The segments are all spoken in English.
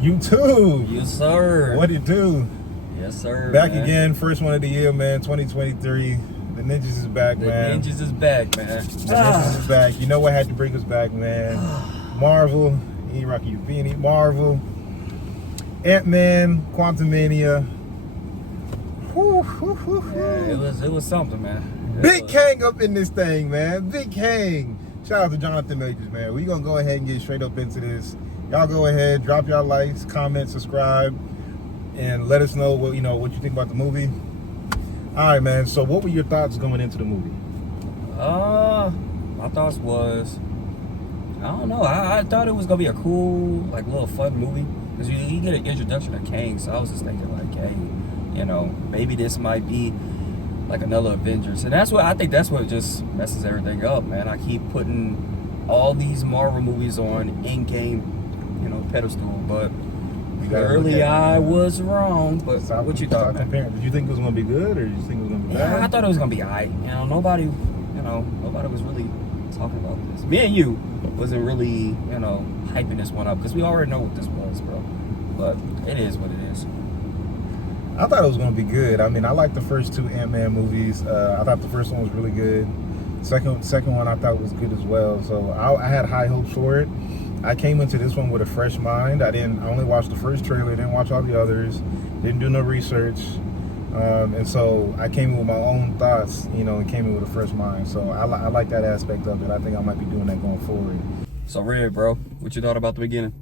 You too. Yes, sir. What it do? Yes, sir. Back man. again, first one of the year, man. 2023. The Ninjas is back, man. The Ninjas is back, man. The Ninjas is back. You know what had to bring us back, man? Marvel. You ain't rocking your beanie. Marvel. Antman. Quantumania. Yeah, it was something, man. Big Kang up in this thing, man. Big Kang. Shout out to Jonathan Majors, man. We're going to go ahead and get straight up into this. Y'all go ahead, drop y'all likes, comment, subscribe, and let us know what you think about the movie. All right, man. So what were your thoughts going into the movie? My thoughts was, I don't know. I thought it was going to be a cool, like, little fun movie. Because you get an introduction to Kang, so I was just thinking, like, hey, maybe this might be like another Avengers. And I think that's what just messes everything up, man. I keep putting all these Marvel movies on in-game, pedestal, but clearly I was wrong. But what you thought, man? Did you think it was going to be good, or did you think it was going to be bad? Yeah, I thought it was going to be alright. Nobody was really talking about this. Me and you wasn't really, hyping this one up, because we already know what this was, bro. But it is what it is. I thought it was going to be good. I mean, I liked the first two Ant-Man movies. I thought the first one was really good. Second one I thought was good as well. So I had high hopes for it. I came into this one with a fresh mind. I only watched the first trailer, didn't watch all the others, didn't do no research. And so I came in with my own thoughts, and came in with a fresh mind. So I like that aspect of it. I think I might be doing that going forward. So, Red, bro, what you thought about the beginning?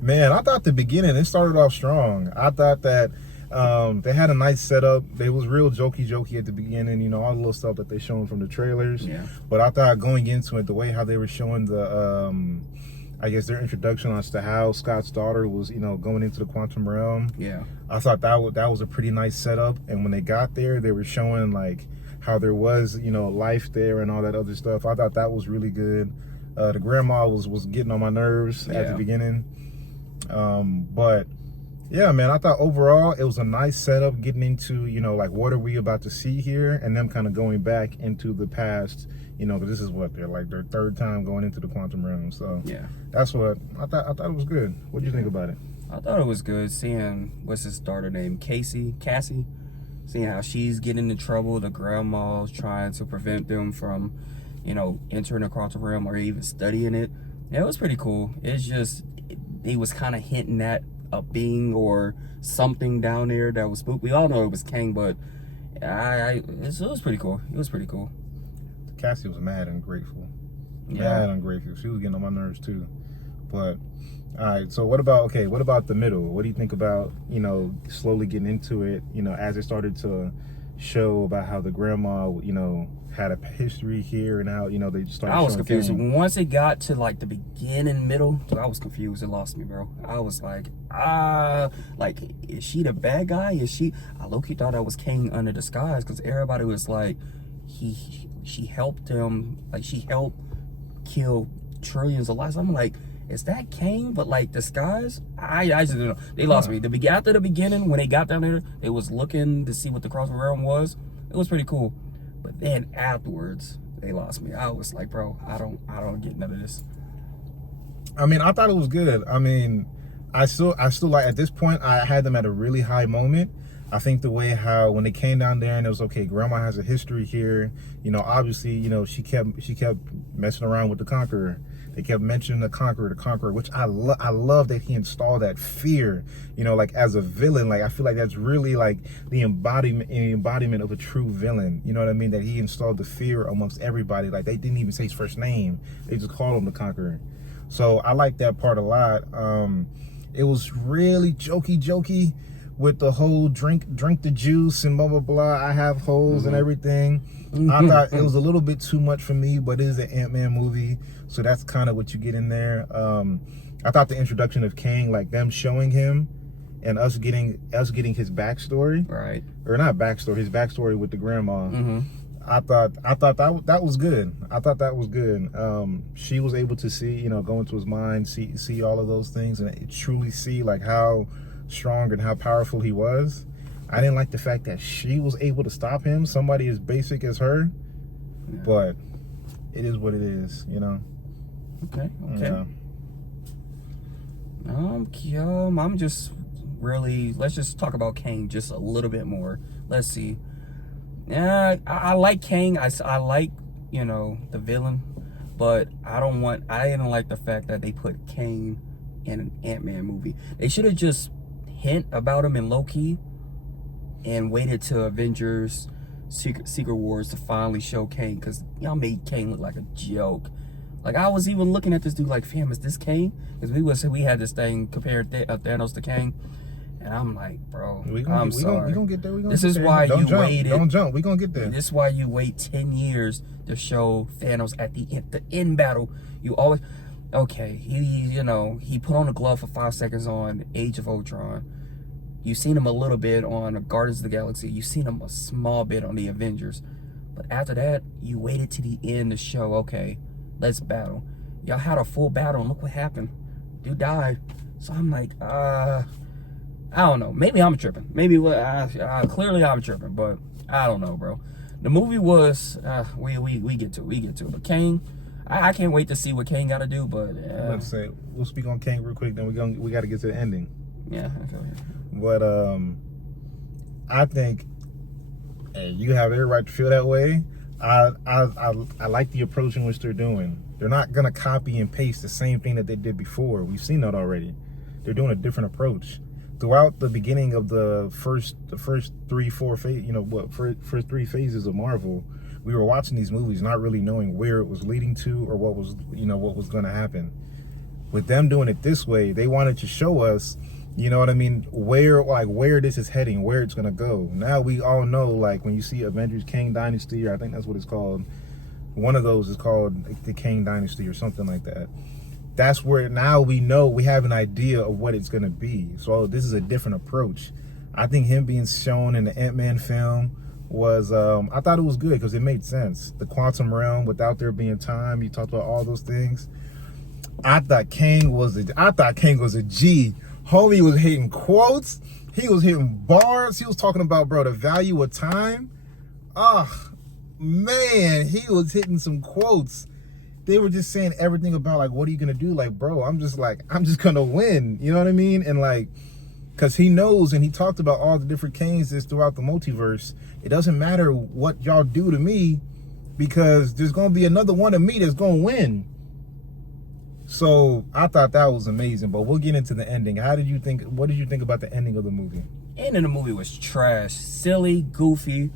Man, I thought the beginning, it started off strong. I thought that they had a nice setup. They was real jokey at the beginning, all the little stuff that they shown from the trailers. Yeah. But I thought going into it, the way how they were showing the, I guess their introduction as to how Scott's daughter was, going into the quantum realm. Yeah. I thought that was a pretty nice setup. And when they got there, they were showing like how there was, life there and all that other stuff. I thought that was really good. The grandma was getting on my nerves at the beginning. But yeah, man, I thought overall it was a nice setup getting into, like what are we about to see here, and them kind of going back into the past, because this is what they're like their third time going into the quantum realm. So yeah, that's what I thought. I thought it was good. What do you think about it? I thought it was good seeing what's his daughter name, Cassie, seeing how she's getting in trouble. The grandma's trying to prevent them from, entering the quantum realm or even studying it. Yeah, it was pretty cool. It's just he was kind of hinting at a being or something down there that was spooky. We all know it was Kang, but it was pretty cool. It was pretty cool. Cassie was mad and ungrateful. She was getting on my nerves too. But all right, so what about the middle? What do you think about, slowly getting into it, as it started to show about how the grandma, had a history here and how, they just started. I was confused. Kang. Once it got to like the beginning, middle, I was confused. It lost me, bro. I was like, is she the bad guy? I low-key thought that was Kang under disguise, because everybody was like, she helped him, like she helped kill trillions of lives. I'm like, is that Kang but like disguise? I just didn't know. They lost me. After the beginning, when they got down there, they was looking to see what the cross realm was. It was pretty cool. But then afterwards, they lost me. I was like, bro, I don't get none of this. I mean, I thought it was good. I mean, I still like, at this point, I had them at a really high moment. I think the way how when they came down there and it was okay, grandma has a history here. Obviously, she kept messing around with the Conqueror. They kept mentioning the Conqueror, which I love that he installed that fear, like as a villain. Like I feel like that's really like the embodiment of a true villain. You know what I mean? That he installed the fear amongst everybody. Like they didn't even say his first name; they just called him the Conqueror. So I like that part a lot. It was really jokey with the whole drink the juice and blah blah blah. I have holes and everything. I thought it was a little bit too much for me, but it is an Ant-Man movie, so that's kind of what you get in there. I thought the introduction of Kang, like them showing him and us getting his backstory, right? Or not backstory, his backstory with the grandma. I thought that was good. I thought that was good. She was able to see, go into his mind, see all of those things, and truly see like how strong and how powerful he was. I didn't like the fact that she was able to stop him, somebody as basic as her. Yeah. But it is what it is, Okay. Yeah. No, I'm just really, let's just talk about Kang just a little bit more. Let's see. Yeah, I like Kang. I like, you know, the villain, but I didn't like the fact that they put Kang in an Ant-Man movie. They should have just hint about him in Loki and waited to Avengers Secret Wars to finally show Kang, because y'all made Kang look like a joke. Like, I was even looking at this dude like, fam, is this Kang? Because we had this thing compared Thanos to Kang. And I'm like, bro, I'm sorry. We gonna get there. This is why you waited. Don't jump. We gonna get there. This is why you wait 10 years to show Thanos at the end battle. You always, okay, he put on a glove for 5 seconds on Age of Ultron. You've seen him a little bit on Guardians of the Galaxy. You've seen him a small bit on the Avengers. But after that, you waited to the end to show, okay, let's battle. Y'all had a full battle, and look what happened. Dude died. So I'm like, I don't know. Maybe I'm tripping. Maybe clearly I'm tripping, but I don't know, bro. The movie was we get to it. But Kang, I can't wait to see what Kang got to do. But let's say we'll speak on Kang real quick. Then we got to get to the ending. Yeah. Okay. But I think you have every right to feel that way. I like the approach in which they're doing. They're not gonna copy and paste the same thing that they did before. We've seen that already. They're doing a different approach. Throughout the beginning of the first 3-4 phase, first 3 phases of Marvel, we were watching these movies not really knowing where it was leading to or what was going to happen. With them doing it this way, they wanted to show us, you know what I mean, where this is heading, where it's going to go. Now we all know, like, when you see Avengers Kang Dynasty, or I think that's what it's called, one of those is called the Kang Dynasty or something like that. That's where now we know, we have an idea of what it's going to be. So this is a different approach. I think him being shown in the Ant-Man film was, I thought it was good because it made sense. The quantum realm without there being time, you talked about all those things. I thought Kang was a G. Homie was hitting quotes. He was hitting bars. He was talking about, bro, the value of time. Oh, man, he was hitting some quotes. They were just saying everything about, like, what are you gonna do? Like, bro, I'm just gonna win. You know what I mean? And like, cause he knows, and he talked about all the different Kangs throughout the multiverse. It doesn't matter what y'all do to me, because there's gonna be another one of me that's gonna win. So I thought that was amazing. But we'll get into the ending. What did you think about the ending of the movie? Ending of the movie was trash, silly, goofy.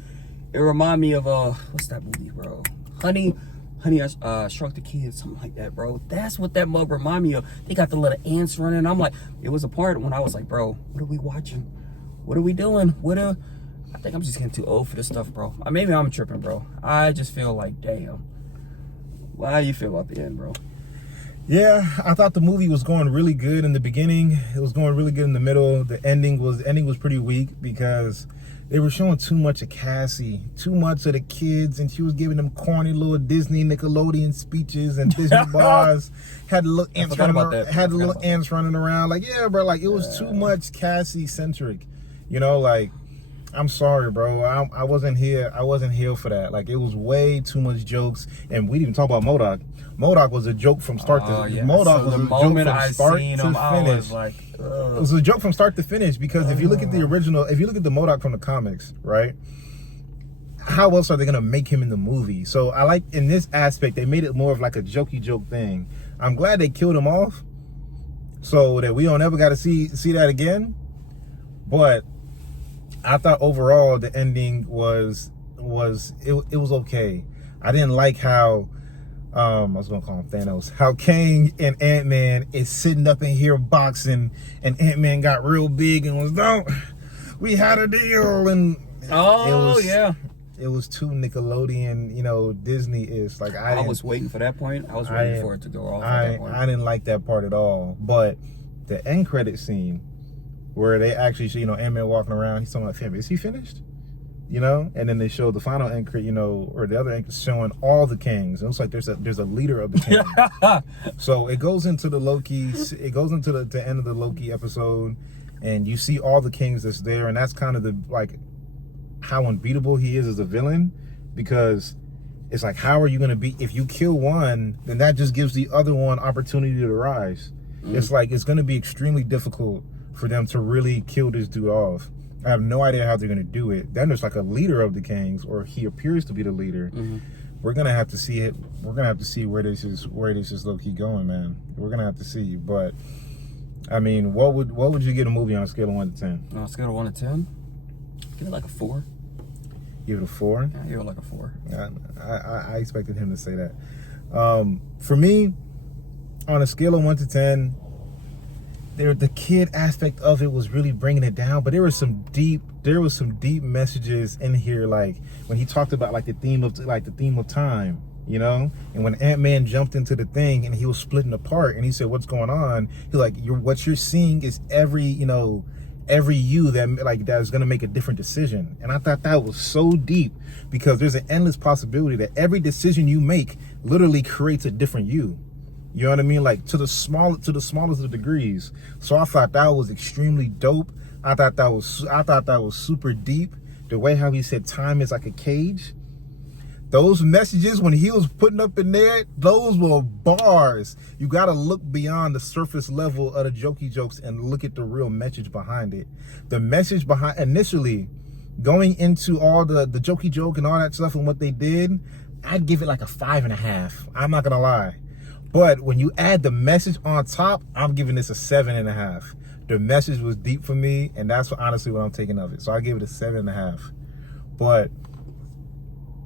It reminded me of what's that movie, bro? Honey, I Shrunk the Kids, something like that, bro. That's what that mug remind me of. They got the little ants running. I'm like, it was a part when I was like, bro, what are we watching? What are we doing? I think I'm just getting too old for this stuff, bro. Maybe I'm tripping, bro. I just feel like, damn. How you feel about the end, bro? Yeah, I thought the movie was going really good in the beginning. It was going really good in the middle. The ending was pretty weak because they were showing too much of Cassie, too much of the kids, and she was giving them corny little Disney, Nickelodeon speeches and Disney bars. Had the little ants running around. Like, yeah, bro, like, it was too much Cassie centric. You know, like, I'm sorry, bro. I wasn't here for that. Like, it was way too much jokes, and we didn't even talk about MODOK. MODOK was a joke from start to finish. MODOK was a joke from start to finish. I was like, ugh. It was a joke from start to finish because if you look at the original, if you look at the MODOK from the comics, right? How else are they gonna make him in the movie? So I like, in this aspect, they made it more of like a jokey joke thing. I'm glad they killed him off so that we don't ever got to see that again. But I thought overall the ending was okay. I didn't like how I was gonna call him Thanos. How Kang and Ant-Man is sitting up in here boxing, and Ant-Man got real big and was, no, we had a deal, and it was too Nickelodeon, Disney-ish. Like, I was waiting for that point. I was waiting for it to go off at that point. I didn't like that part at all. But the end credit scene where they actually see, Ant-Man walking around, he's talking about him. Is he finished? And then they show the final end credit, or the other end credit showing all the Kangs. It looks like there's a leader of the Kangs. So it goes into the Loki. It goes into the end of the Loki episode, and you see all the Kangs that's there, and that's kind of how unbeatable he is as a villain, because it's like, how are you going to be, if you kill one, then that just gives the other one opportunity to rise. It's like it's going to be extremely difficult for them to really kill this dude off. I have no idea how they're going to do it. Thanos like a leader of the Kangs, or he appears to be the leader. We're gonna have to see it. We're gonna have to see where this is low key going, man. We're gonna have to see. But I mean, what would you give a movie on a scale of 1 to 10? On a scale of 1 to 10, give it like a 4. Give it a 4? Yeah, give it like a 4. I expected him to say that. For me, on a scale of 1 to 10, the kid aspect of it was really bringing it down, but there was some deep messages in here, like when he talked about the theme of time, you know, and when Antman jumped into the thing and he was splitting apart and he said, "What's going on?" He's like, what you're seeing is every you that is going to make a different decision. And I thought that was so deep, because there's an endless possibility that every decision you make literally creates a different you. You know what I mean? Like to the smallest of degrees. So I thought that was extremely dope. I thought that was super deep. The way how he said time is like a cage. Those messages when he was putting up in there, those were bars. You gotta look beyond the surface level of the jokey jokes and look at the real message behind it. The message behind, initially, going into all the jokey joke and all that stuff and what they did, I'd give it like a 5.5. I'm not gonna lie. But when you add the message on top, I'm giving this a 7.5. The message was deep for me, and that's honestly what I'm taking of it. So I give it a 7.5. But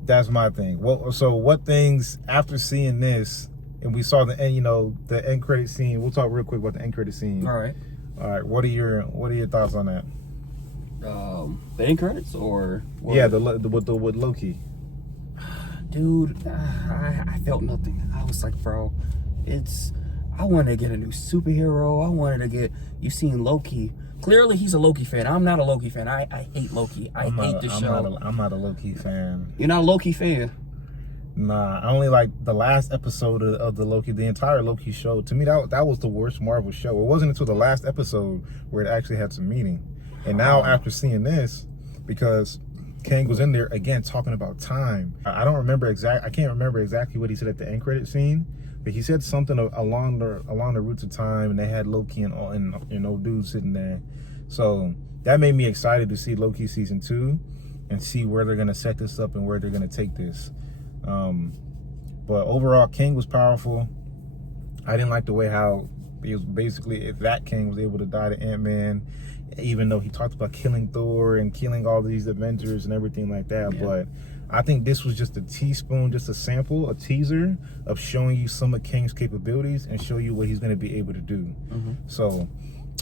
that's my thing. So what things after seeing this, and we saw the end credit scene. We'll talk real quick about the end credit scene. All right. What are your thoughts on that? The end credits or what? Yeah, with Loki. Dude, I felt nothing. I was like, bro, I wanted to get a new superhero. I wanted to get, you seen Loki. Clearly, he's a Loki fan. I'm not a Loki fan. I hate Loki. I hate the show. I'm not a Loki fan. You're not a Loki fan? Nah, I only like the last episode of the Loki, the entire Loki show. To me, that was the worst Marvel show. It wasn't until the last episode where it actually had some meaning. And now, after seeing this, because Kang was in there again talking about time. I can't remember exactly what he said at the end credit scene, but he said something along the roots of time, and they had Loki and old dude sitting there. So that made me excited to see Loki season 2 and see where they're gonna set this up and where they're gonna take this. But overall, King was powerful. I didn't like the way how he was basically, if that King was able to die to Ant-Man, even though he talked about killing Thor and killing all these Avengers and everything like that. Yeah. But I think this was just a teaspoon, just a sample, a teaser of showing you some of King's capabilities and show you what he's going to be able to do. So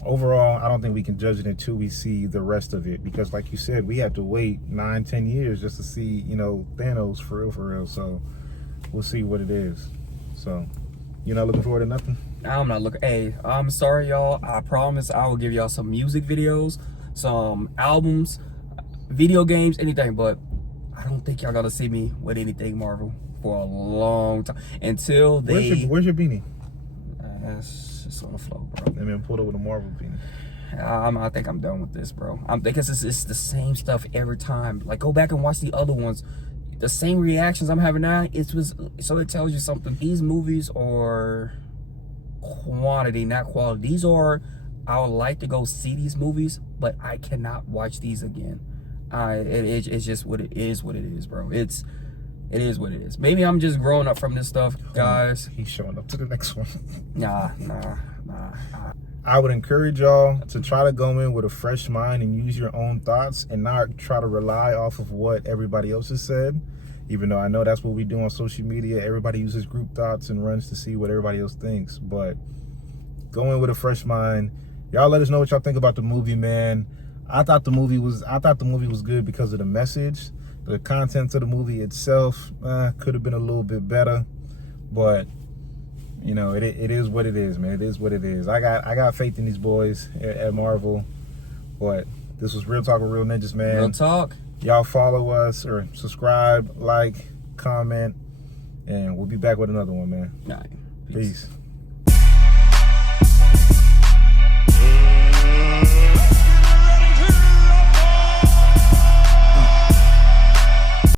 overall, I don't think we can judge it until we see the rest of it, because like you said, we have to wait 9-10 years just to see, Thanos for real. So we'll see what it is. So you're not looking forward to nothing? I'm not looking. Hey, I'm sorry, y'all. I promise I will give y'all some music videos, some albums, video games, anything. But I don't think y'all gonna see me with anything Marvel for a long time until they. Where's your beanie? It's just on the floor, bro. I mean, pulled over the Marvel beanie. I think I'm done with this, bro. I'm thinking it's the same stuff every time. Like, go back and watch the other ones. The same reactions I'm having now. So it tells you something. These movies are quantity, not quality. These are, I would like to go see these movies, but I cannot watch these again. It's just what it is, bro. It is what it is. Maybe I'm just growing up from this stuff, guys. He's showing up to the next one. Nah. I would encourage y'all to try to go in with a fresh mind and use your own thoughts and not try to rely off of what everybody else has said. Even though I know that's what we do on social media. Everybody uses group thoughts and runs to see what everybody else thinks. But go in with a fresh mind. Y'all let us know what y'all think about the movie, man. I thought the movie was good because of the message. The content of the movie itself could have been a little bit better. But it is what it is, man. It is what it is. I got faith in these boys at Marvel. But this was Real Talk with Real Ninjas, man. Real talk. Y'all follow us or subscribe, like, comment, and we'll be back with another one, man. All right. Peace.